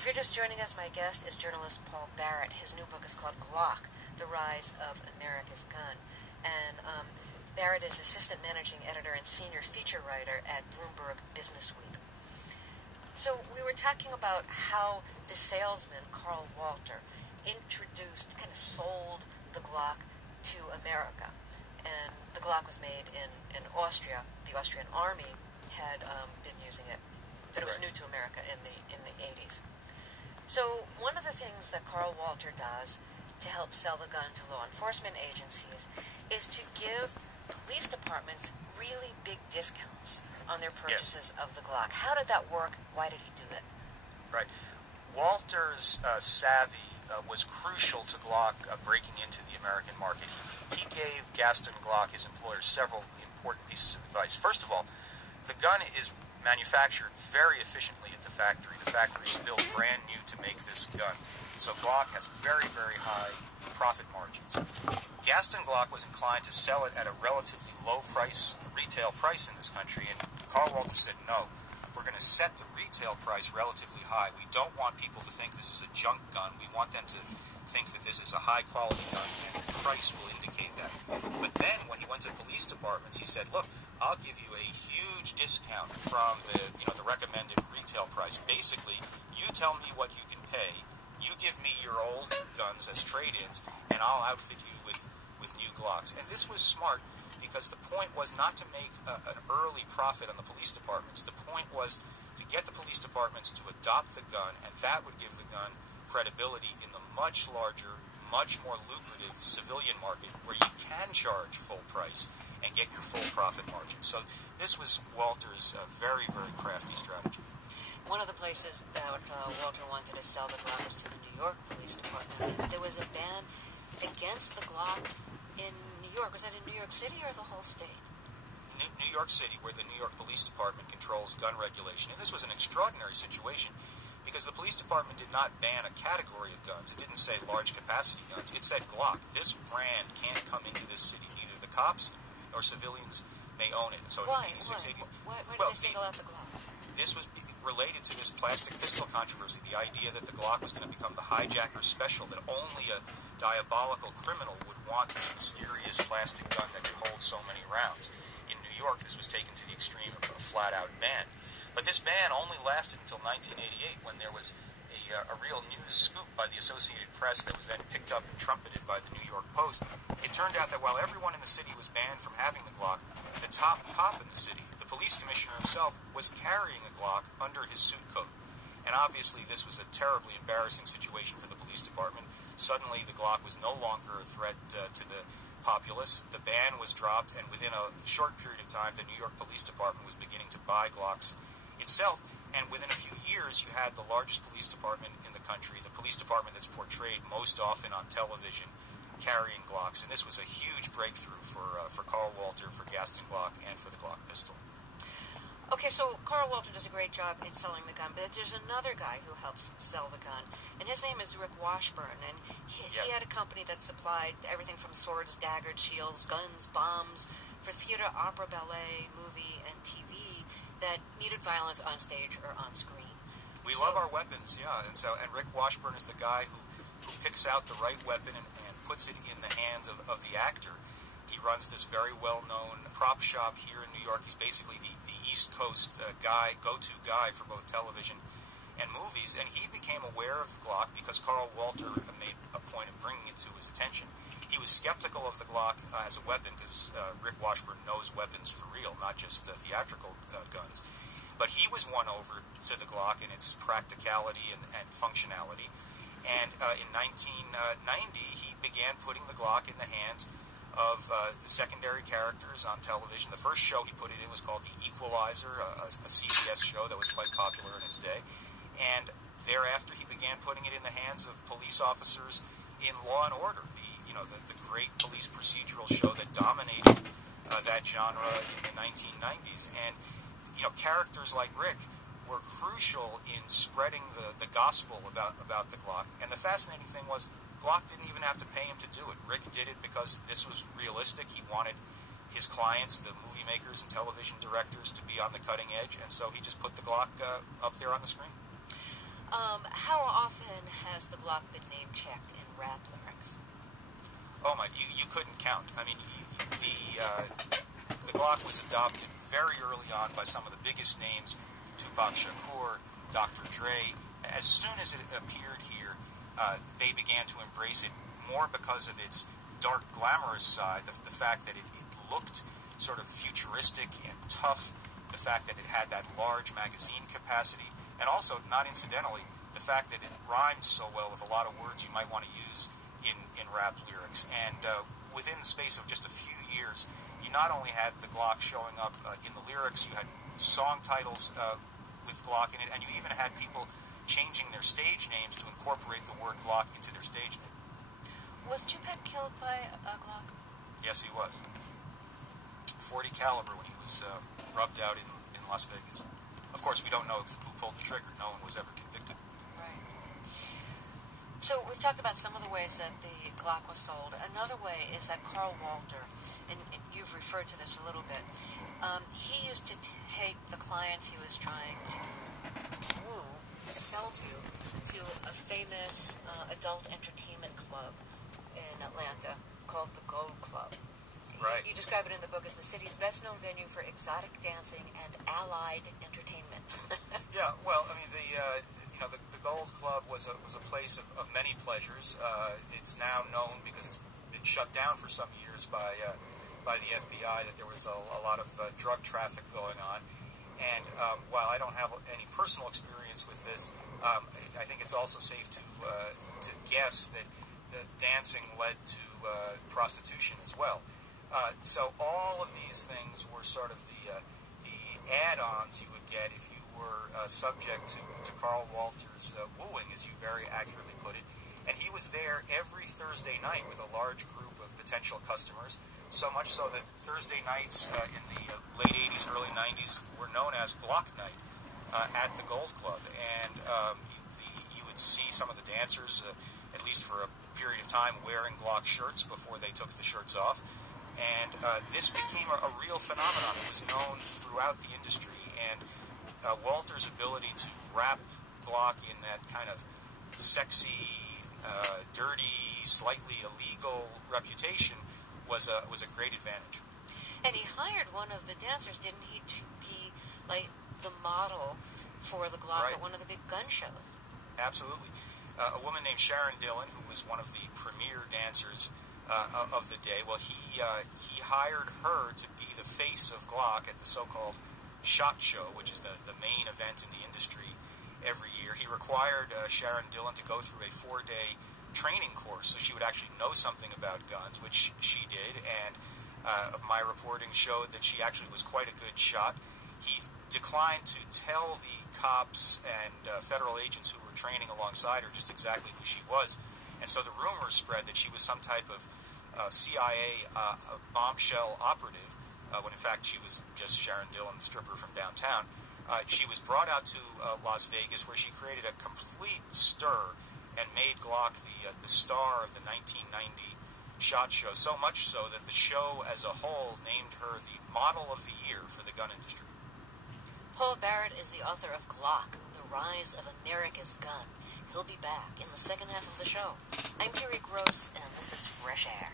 If you're just joining us, my guest is journalist Paul Barrett. His new book is called Glock, The Rise of America's Gun. And Barrett is assistant managing editor and senior feature writer at Bloomberg Businessweek. So we were talking about how the salesman, Carl Walter, introduced, kind of sold the Glock to America. And the Glock was made in Austria. The Austrian army had been using it, but it was new to America in the 80s. So one of the things that Carl Walter does to help sell the gun to law enforcement agencies is to give police departments really big discounts on their purchases of the Glock. How did that work? Why did he do it? Right. Walter's savvy was crucial to Glock breaking into the American market. He gave Gaston Glock, his employer, several important pieces of advice. First of all, the gun is manufactured very efficiently at the factory. The factory is built brand new to make this gun. So Glock has very, very high profit margins. Gaston Glock was inclined to sell it at a relatively low price, retail price in this country, and Carl Walter said, no, we're going to set the retail price relatively high. We don't want people to think this is a junk gun. We want them to think that this is a high-quality gun, and the price will indicate that. But then, when he went to police departments, he said, look, I'll give you a huge discount from the recommended retail price. Basically, you tell me what you can pay, you give me your old guns as trade-ins, and I'll outfit you with new Glocks. And this was smart, because the point was not to make an early profit on the police departments. The point was to get the police departments to adopt the gun, and that would give the gun credibility in the much larger, much more lucrative civilian market where you can charge full price and get your full profit margin. So this was Walter's very, very crafty strategy. One of the places that Walter wanted to sell the Glock was to the New York Police Department. There was a ban against the Glock in New York. Was that in New York City or the whole state? New York City, where the New York Police Department controls gun regulation. And this was an extraordinary situation because the police department did not ban a category of guns. It didn't say large capacity guns. It said Glock. This brand can't come into this city. Neither the cops nor civilians may own it. And so Why? in 8680... Why did they single out the Glock? This was related to this plastic pistol controversy, the idea that the Glock was going to become the hijacker special, that only a diabolical criminal would want this mysterious plastic gun that could hold so many rounds. In New York, this was taken to the extreme of a flat-out ban. But this ban only lasted until 1988, when there was a real news scoop by the Associated Press that was then picked up and trumpeted by the New York Post. It turned out that while everyone in the city was banned from having the Glock, the top cop in the city, the police commissioner himself, was carrying a Glock under his suit coat. And obviously this was a terribly embarrassing situation for the police department. Suddenly the Glock was no longer a threat to the populace. The ban was dropped, and within a short period of time, the New York Police Department was beginning to buy Glocks itself. And within a few years, you had the largest police department in the country, the police department that's portrayed most often on television, carrying Glocks. And this was a huge breakthrough for Carl Walter, for Gaston Glock, and for the Glock pistol. Okay, so Carl Walter does a great job in selling the gun, but there's another guy who helps sell the gun, and his name is Rick Washburn, and he had a company that supplied everything from swords, daggers, shields, guns, bombs, for theater, opera, ballet, movie, and TV that needed violence on stage or on screen. We love our weapons, yeah, and Rick Washburn is the guy who picks out the right weapon and puts it in the hands of the actor. He runs this very well-known prop shop here in New York. He's basically the East Coast go-to guy for both television and movies, and he became aware of the Glock because Carl Walter made a point of bringing it to his attention. He was skeptical of the Glock as a weapon because Rick Washburn knows weapons for real, not just theatrical guns. But he was won over to the Glock and its practicality and functionality. And in 1990, he began putting the Glock in the hands of secondary characters on television. The first show he put it in was called The Equalizer, a CBS show that was quite popular in its day. And thereafter, he began putting it in the hands of police officers in Law and Order, the great police procedural show that dominated that genre in the 1990s. And characters like Rick were crucial in spreading the gospel about the Glock. And the fascinating thing was, Glock didn't even have to pay him to do it. Rick did it because this was realistic. He wanted his clients, the movie makers and television directors, to be on the cutting edge, and so he just put the Glock up there on the screen. How often has the Glock been name-checked in rap lyrics? Oh my, you couldn't count. I mean, the Glock was adopted very early on by some of the biggest names, Tupac Shakur, Dr. Dre. As soon as it appeared here, they began to embrace it more because of its dark, glamorous side, the fact that it looked sort of futuristic and tough, the fact that it had that large magazine capacity, and also, not incidentally, the fact that it rhymed so well with a lot of words you might want to use in rap lyrics. And within the space of just a few years, you not only had the Glock showing up in the lyrics, you had song titles with Glock in it, and you even had people changing their stage names to incorporate the word Glock into their stage name. Was Tupac killed by a Glock? Yes, he was. 40 caliber when he was rubbed out in Las Vegas. Of course, we don't know who pulled the trigger. No one was ever convicted. Right. So we've talked about some of the ways that the Glock was sold. Another way is that Carl Walter, and you've referred to this a little bit, he used to take the clients he was trying to woo, to sell to a famous adult entertainment club in Atlanta called the Gold Club. Right. You describe it in the book as the city's best-known venue for exotic dancing and allied entertainment. Yeah, well, I mean, the Gold Club was a place of many pleasures. It's now known, because it's been shut down for some years by the FBI, that there was a lot of drug traffic going on. And while I don't have any personal experience with this, I think it's also safe to guess that the dancing led to prostitution as well. So all of these things were sort of the add-ons you would get if you were subject to Carl Walter's wooing, as you very accurately put it. And he was there every Thursday night with a large group of potential customers, so much so that Thursday nights in the late 80s, early 90s were known as Glock Night at the Gold Club. And you would see some of the dancers, at least for a period of time, wearing Glock shirts before they took the shirts off. And this became a real phenomenon. It was known throughout the industry, and Walter's ability to wrap Glock in that kind of sexy, dirty, slightly illegal reputation was a great advantage. And he hired one of the dancers, didn't he, to be like the model for the Glock Right. at one of the big gun shows? Absolutely. A woman named Sharon Dillon, who was one of the premier dancers of the day, well, he hired her to be the face of Glock at the so-called SHOT Show, which is the main event in the industry every year. He required Sharon Dillon to go through a 4-day training course so she would actually know something about guns, which she did, and my reporting showed that she actually was quite a good shot. He declined to tell the cops and federal agents who were training alongside her just exactly who she was. And so the rumors spread that she was some type of CIA bombshell operative, when in fact she was just Sharon Dillon, stripper from downtown. She was brought out to Las Vegas, where she created a complete stir and made Glock the star of the 1990 SHOT Show, so much so that the show as a whole named her the model of the year for the gun industry. Paul Barrett is the author of Glock, The Rise of America's Gun. He'll be back in the second half of the show. I'm Carrie Gross, and this is Fresh Air.